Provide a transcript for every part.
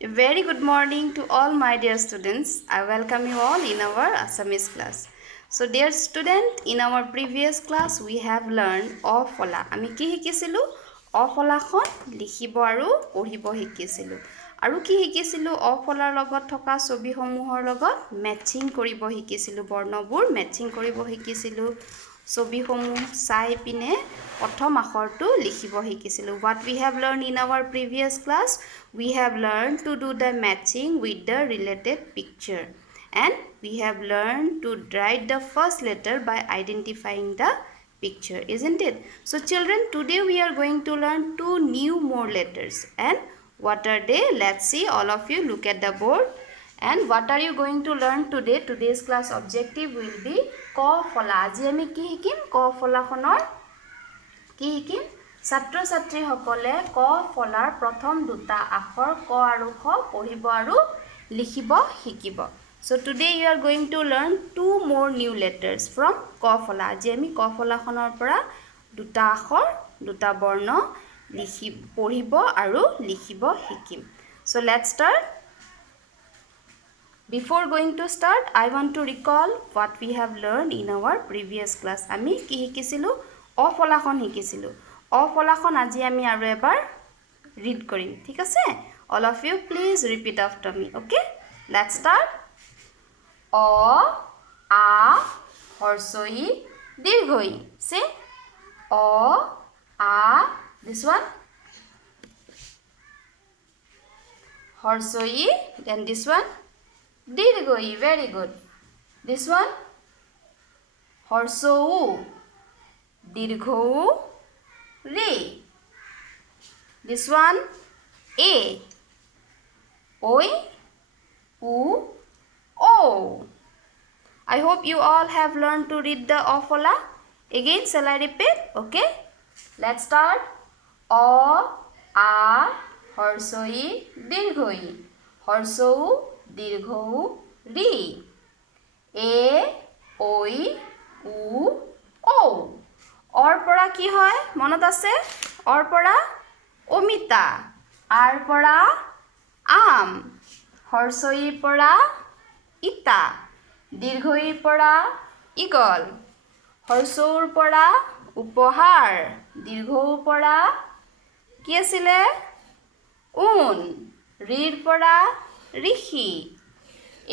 A very good morning to all my dear students. I welcome you all in our Assamese class. So dear student, in our previous class we have learned অফলা. আমি কি শিকিছিলো? অফলাখন লিখিব আৰু পঢ়িব শিকিছিলো। আৰু কি শিকিছিলো? অফলাৰ লগত থকা ছবিসমূহৰ লগত মেচিং কৰিব শিকিছিলো। বৰ্ণবোৰ মেচিং কৰিব শিকিছিলো। ছবিসমূহ চাই পিনে প্ৰথম আখৰটো লিখিব শিকিছিলো। What we have learned in our previous class, we have learned to do the matching with the related picture, and we have learned to write the first letter by identifying the picture, isn't it? So children, today we are going to learn two new more letters, and what are they? Let's see. All of you look at the board. And what are you going to learn today? Today's class objective will be কফলা. আজি আমি কি শিকিম? কফলাখনৰ কি শিকিম? ছাত্ৰ ছাত্ৰীসকলে কফলাৰ প্ৰথম দুটা আখৰ ক আৰু খ পঢ়িব আৰু লিখিব শিকিব। So today you are going to learn two more new letters from কফলা. আজি আমি কফলাখনৰ পৰা দুটা আখৰ দুটা বৰ্ণ পঢ়িব আৰু লিখিব শিকিম। So let's start. Before going to start, I want to recall what we have learned in our previous class. আমি কি শিকিছিলো? অফলাখন শিকিছিলো। অফলাখন আজি আমি আৰু এবাৰ ৰিড কৰিম। ঠিক আছে? All of you please repeat after me. Okay? Let's start. O a হ্ৰস্বই দীৰ্ঘই. Say O a, this one হ্ৰস্বই, then this one দীৰ্ঘই. Very good. This one হ্ৰস্বউ দীৰ্ঘউ ৰে. This one a ঐ উ ঔ. I hope you all have learned to read the অফলা. Again, shall I repeat? Okay? Let's start. অ আ হ্ৰস্বই দীৰ্ঘই হ্ৰস্বউ দীৰ্ঘউ ৰি. এ ঐ উ ঔ. Or পৰা কি হয় মনত আছে? অৰ পৰা অমিতা, আৰ পৰা আম, হ্ৰস্বইৰ পৰা ইটা, দীৰ্ঘইৰ পৰা ইগল, হ্ৰস্বউৰ পৰা উপহাৰ, দীৰ্ঘউৰ পৰা কি আছিলে? ঊণ, ৰিৰ পৰা ঋষি,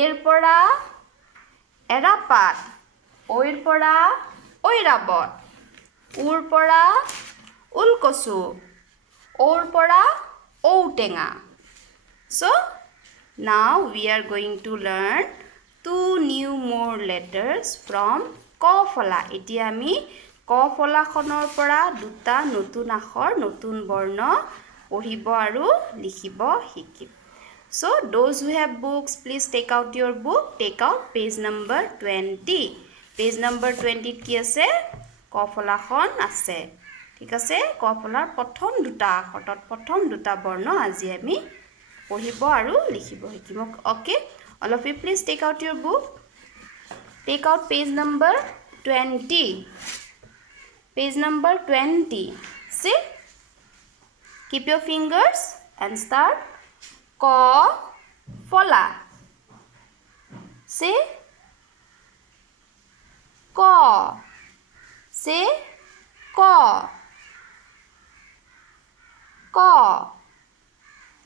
এৰ পৰা এৰাপাত, ঐৰ পৰা ঐৰাবত, উৰ পৰা ওলকচু, ঔৰ পৰা ঔটেঙা. So now we are going to learn two new more letters from কফলা. এতিয়া আমি কফলাখনৰ পৰা দুটা নতুন আখৰ নতুন বৰ্ণ পঢ়িব আৰু লিখিব শিকিম. So those who have books, please take out your book. Take out page number 20. Page number 20 কি আছে? কফলাখন আছে. ঠিক আছে? কফলাৰ প্ৰথম দুটা আখৰ প্ৰথম দুটা বৰ্ণ আজি আমি পঢ়িব আৰু লিখিব শিকিম. Okay? All of you please take out your book. Take out page number 20. Page number 20. See? Keep your fingers and start. কফলা. Say ক. Say ক. ক.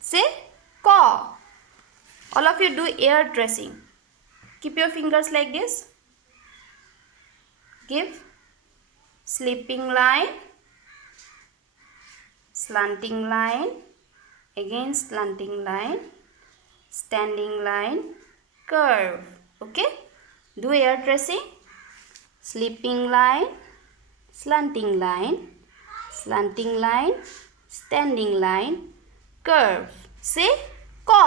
Say ক. All of you do ear tracing. Keep your fingers like this. Give sleeping line, slanting line, again slanting line, standing line, curve. Okay? Do ear tracing. Sleeping line, slanting line, standing line, curve. Say ko.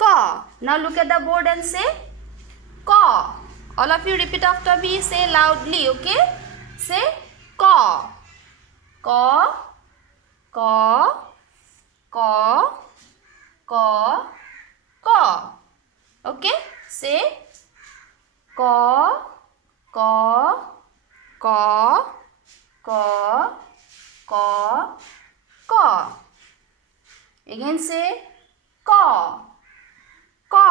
Ko. Now look at the board and say ko. All of you repeat after me. Say loudly. Okay? Say ko. Ko. Ko. Ko. Ko. Ko. Okay? Say ko. Ko. Ko. Ko. Ko. Ko. Again say Ko. Ko.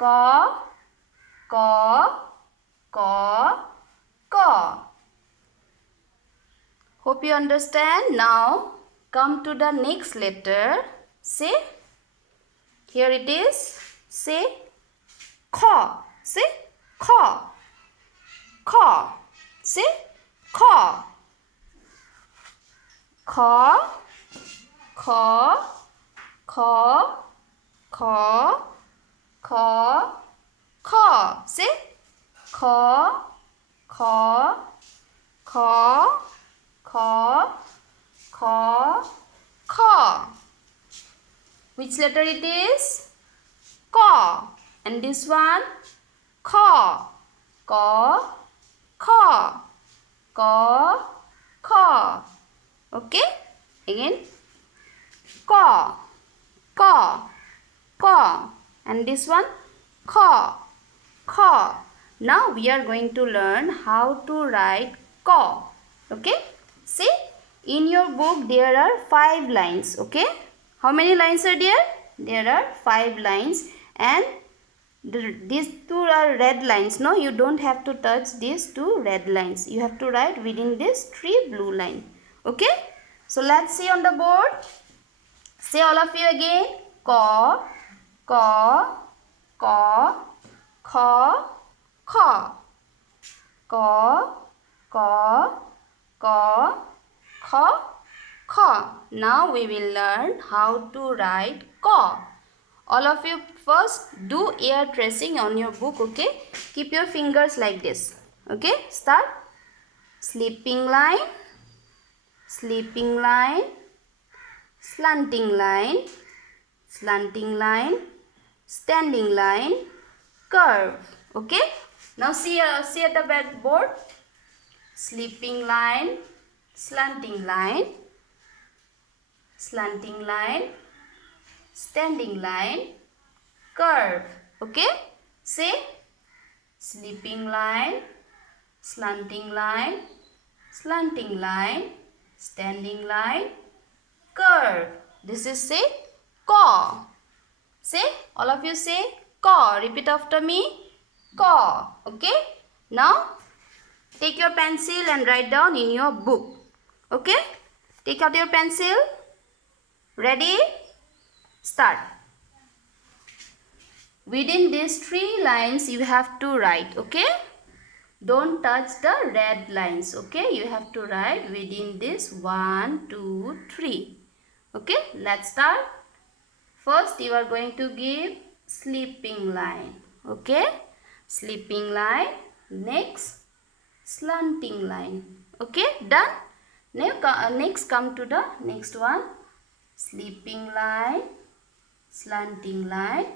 Ko. Ko. Ko. Ko. Hope you understand. Now come to the next letter. Say. Here it is. Say. Kha. Say. Kha. Kha. Say. Kha. Kha. Kha. Kha. Kha. Kha. Kha. Say. Kha. Kha. Kha. Kha. Kha. Kha. Which letter it is? Ka. And this one? Kha. Ka. Kha. Ka. Kha. Okay? Again. Ka. Ka. Ka. And this one? Kha. Kha. Now we are going to learn how to write ka. Okay? See, in your book there are 5 lines. Okay? How many lines are there? There are 5 lines, and these 2 are red lines. No, you don't have to touch these 2 red lines. You have to write within this 3 blue line. Okay? So let's see on the board. Say all of you again. Ka, ka, ka, kha, kha. Ka, ka, ka, kha, kha. Now we will learn how to write ka. All of you first do ear tracing on your book. Okay? Keep your fingers like this. Okay? Start. Sleeping line, sleeping line, slanting line, slanting line, standing line, curve. Okay? Now see at the board. Sleeping line, slanting line, slanting line, standing line, curve. Okay? Say sleeping line, slanting line, slanting line, standing line, curve. This is say ka. Say, all of you say ka. Repeat after me. Ka. Okay? Now take your pencil and write down in your book. Okay? Take out your pencil. Ready? Start. Within these 3 lines you have to write. Okay? Don't touch the red lines. Okay? You have to write within this 1, 2, 3. Okay? Let's start. First you are going to give sleeping line. Okay? Sleeping line. Next slanting line. Okay? Done? Now next come to the next one. Sleeping line, slanting line,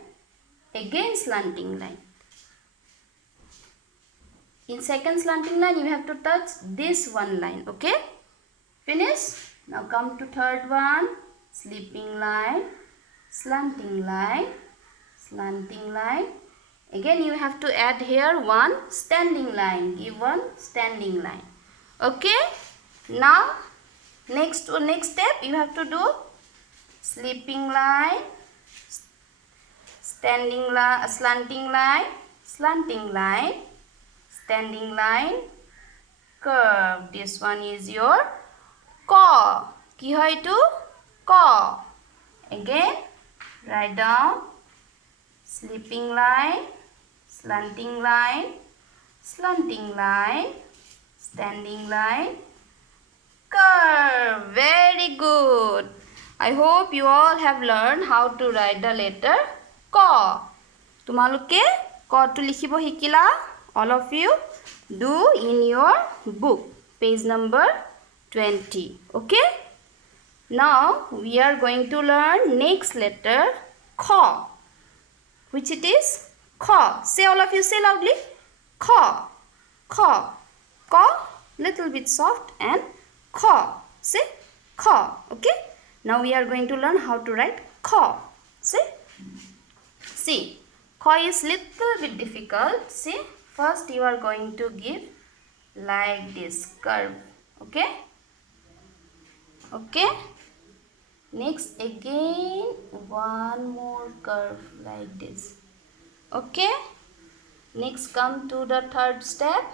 again slanting line. In second slanting line you have to touch this one line. Okay? Finish? Now come to third one. Sleeping line, slanting line, slanting line. Again you have to add here one standing line. Give one standing line. Okay? Now next step you have to do sleeping line, standing line, slanting line, slanting line, standing line, curve. This one is your ka. Ki hoy to ka. Again write down sleeping line, slanting line, slanting line, standing line, curve. Very good. I hope you all have learned how to write the letter ka. Tumaluke ka to likhibo hikila. All of you do in your book, page number 20. Okay? Now we are going to learn next letter kha. Which it is? Kha. Say, all of you say loudly. Kha. Kha. Ka. Little bit soft, and kha. Say kha. Okay? Now we are going to learn how to write kha. Say. See. Kha is little bit difficult. See. First you are going to give like this curve. Okay? Okay? Next again one more curve like this. Okay, next come to the third step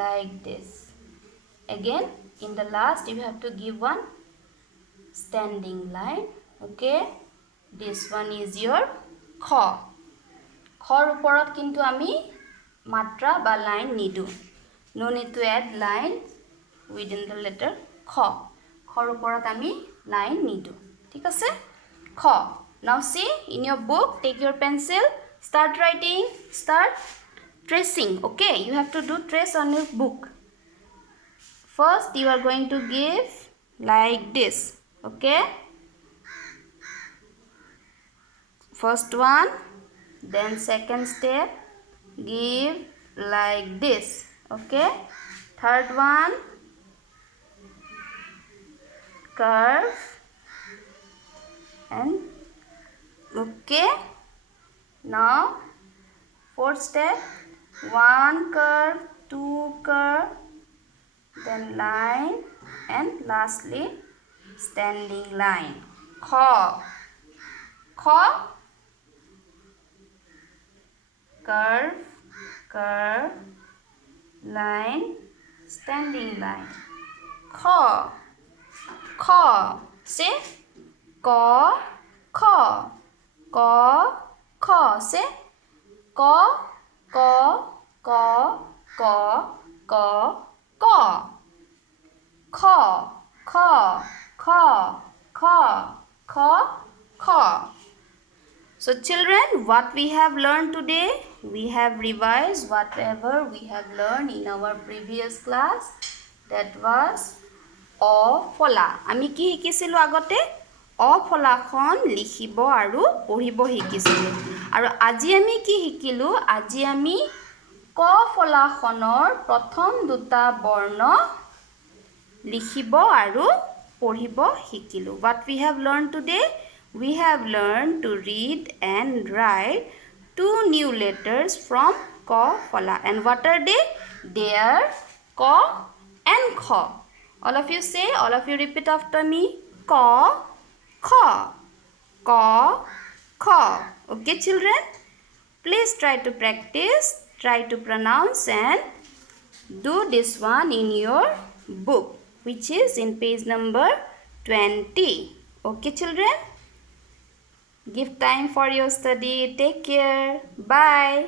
like this. Again in the last you have to give one standing line. Okay, this one is your kh. Khor uporat kintu ami matra ba line nidu. No need to add line within the letter kh. Khor uporat ami line nidu. Thik ase? Kh. Now see in your book, take your pencil, start writing, start tracing. Okay, you have to do trace on your book. First you are going to give like this. Okay, first one, then second step give like this. Okay, third one curve and okay, now fourth step, one curve, two curve, then line and lastly standing line. Kh. Kh, curve, curve, line, standing line. Kh. Kh. Say ka, kha. Ka, kha. Say ka, ka, ka, ka, ka, ka. Kha, kha, kha, kha, kha, kha. So children, what we have learned today, we have revised whatever we have learned in our previous class. That was অফলা. আমি কি শিকিছিলো আগতে? অফলাখন লিখিব আৰু পঢ়িব শিকিছিলো। আৰু আজি আমি কি শিকিলো? আজি আমি ক ফলাখনৰ প্ৰথম দুটা বৰ্ণ লিখিব আৰু পঢ়িব শিকিলো। What we have learned today? We have learned to read and write two new letters from ka phala. And what are they? They are ka and kha. All of you say, all of you repeat after me. Ka, kha. Ka, kha. Okay children? Please try to practice, try to pronounce and do this one in your book, which is in page number 20. Okay children? Give time for your study. Take care. Bye.